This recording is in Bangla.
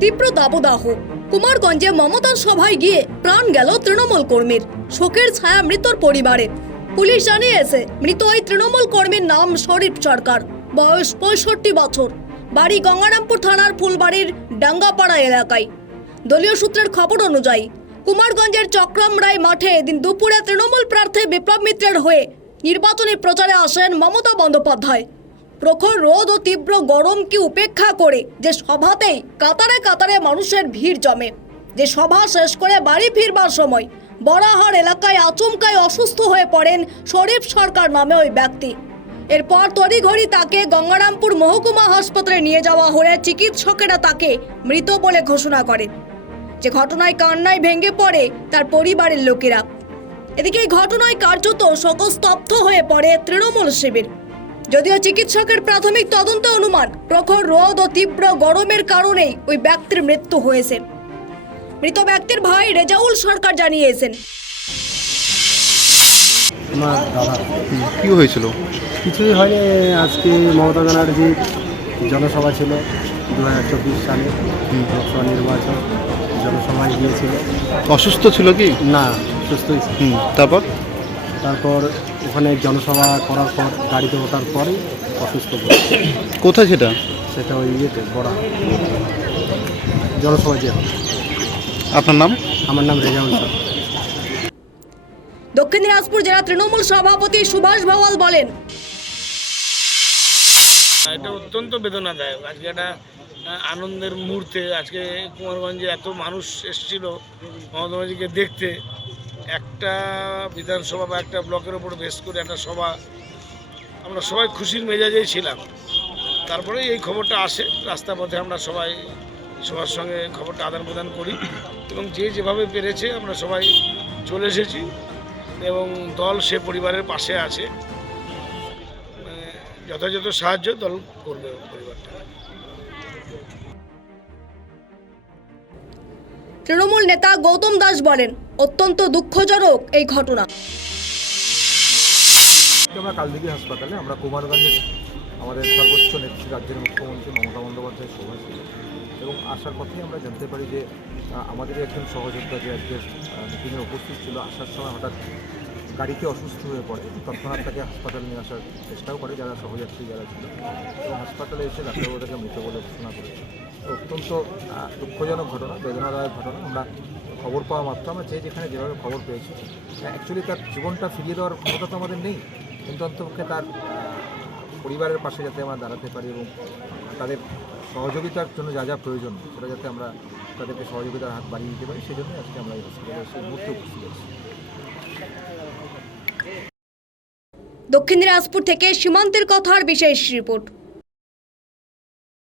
তীব্র দাবদাহ। কুমারগঞ্জে মমতার সভায় গিয়ে প্রাণ গেল তৃণমূল কর্মীর। শোকের ছায়া মৃতর পরিবারের। পুলিশ জানিয়েছে মৃত ওই তৃণমূল কর্মীর নাম শরীফ সরকার, বয়স 65 বছর, বাড়ি গঙ্গারামপুর থানার ফুলবাড়ির ডাঙ্গাপাড়া এলাকায়। দলীয় সূত্রের খবর অনুযায়ী কুমারগঞ্জের চক্রম রায় মাঠে এদিন দুপুরে তৃণমূল প্রার্থী বিপ্লব মিত্রের হয়ে নির্বাচনী প্রচারে আসেন মমতা বন্দ্যোপাধ্যায়। প্রখর রোদ ও তীব্র গরমকে উপেক্ষা করে যে সভাতেই কাতারে কাতারে মানুষের ভিড় জমে। যে সভা শেষ করে বাড়ি ফিরবার সময় বড়াহার এলাকায় আচমকায় অসুস্থ হয়ে পড়েন শরীফ সরকার নামে ওই ব্যক্তি। এরপর তড়িঘড়ি তাকে গঙ্গারামপুর মহকুমা হাসপাতালে নিয়ে যাওয়া হলে চিকিৎসকেরা তাকে মৃত বলে ঘোষণা করেন। যে ঘটনায় কান্নায় ভেঙে পড়ে তার পরিবারের লোকেরা। এদিকে এই ঘটনায় কার্যত শোকস্তব্ধ হয়ে পড়ে তৃণমূল শিবির। যদিও চিকিৎসকের প্রাথমিক তদন্ত অনুমান প্রখর রোদ ও তীব্র গরমের কারণেই ওই ব্যক্তির মৃত্যু হয়েছে। মৃত ব্যক্তির ভাই রেজাউল সরকার জানিয়েছেন, আমার দাদা। কি হয়েছিল? কিছুই হয়নি। আজকে মমতা ব্যানার্জির জনসভা ছিল 2024 সালে লোকসভা নির্বাচন। জনসভায় গিয়েছিল। অসুস্থ ছিল কি? না, সুস্থই ছিল। তারপর ওখানে জনসভা করার পর গাড়িতে ওঠার পরেই অসুস্থ হল। কোথায় সেটা? সেটা ওই ইয়েতে বড়া জনসভা যে। আপনার নাম? আমার নাম রেজাউল সরকার। দক্ষিণ দিনাজপুর জেলা তৃণমূল সভাপতি সুভাষ ভাওয়াল বলেন, এটা অত্যন্ত বেদনাদায়ক। আজকে একটা আনন্দের মুহূর্তে আজকে কুমারগঞ্জে এত মানুষ এসেছিল মমতা ব্যানার্জিকে দেখতে। একটা বিধানসভা বা একটা ব্লকের ওপর বেস করে একটা সভা, আমরা সবাই খুশির মেজাজেই ছিলাম। তারপরে এই খবরটা আসে, রাস্তা পথে আমরা সবাই সবার সঙ্গে খবরটা আদান প্রদান করি এবং যে যেভাবে পেরেছে আমরা সবাই চলে এসেছি এবং দল সে পরিবারের পাশে আছে। যথাযথ সাহায্য দল করবে পরিবারটা। তৃণমূল নেতা গৌতম দাস বলেন, অত্যন্ত দুঃখজনক এই ঘটনা। আমরা কালদিঘি হাসপাতালে আমরা কুমারগঞ্জের আমাদের সর্বোচ্চ নেত্রী রাজ্যের মুখ্যমন্ত্রী মমতা বন্দ্যোপাধ্যায়ের সভা ছিল এবং আসার পথেই আমরা জানতে পারি যে আমাদের একজন সহযোদ্ধা যে আজকের মিটিংয়ে উপস্থিত ছিল, আসার সময় হঠাৎ গাড়িতে অসুস্থ হয়ে পড়ে। তৎক্ষণাৎ তাকে হাসপাতালে নিয়ে আসার চেষ্টাও করে যারা সহযাত্রী যারা ছিল, এবং হাসপাতালে এসে ডাক্তারবাবু তাকে মৃত বলে ঘোষণা করেছে। অত্যন্ত দুঃখজনক ঘটনা, বেদনাদায়ক ঘটনা। আমরা খবর পাওয়া মাত্র আমরা যেখানে যেভাবে খবর পেয়েছি, অ্যাকচুয়ালি তার জীবনটা ফিরিয়ে দেওয়ার ক্ষমতা তো আমাদের নেই, কিন্তু অন্তপক্ষে তার পরিবারের পাশে যাতে আমরা দাঁড়াতে পারি এবং তাদের সহযোগিতার জন্য যা যা প্রয়োজন সেটা যাতে আমরা তাদেরকে সহযোগিতার হাত বাড়িয়ে দিতে পারি, সেজন্যই আজকে আমরা এই হসপিটালে সেই মুহূর্তে উপস্থিত আছি। দক্ষিণ দিনাজপুর থেকে সীমান্তের কথার বিশেষ রিপোর্ট।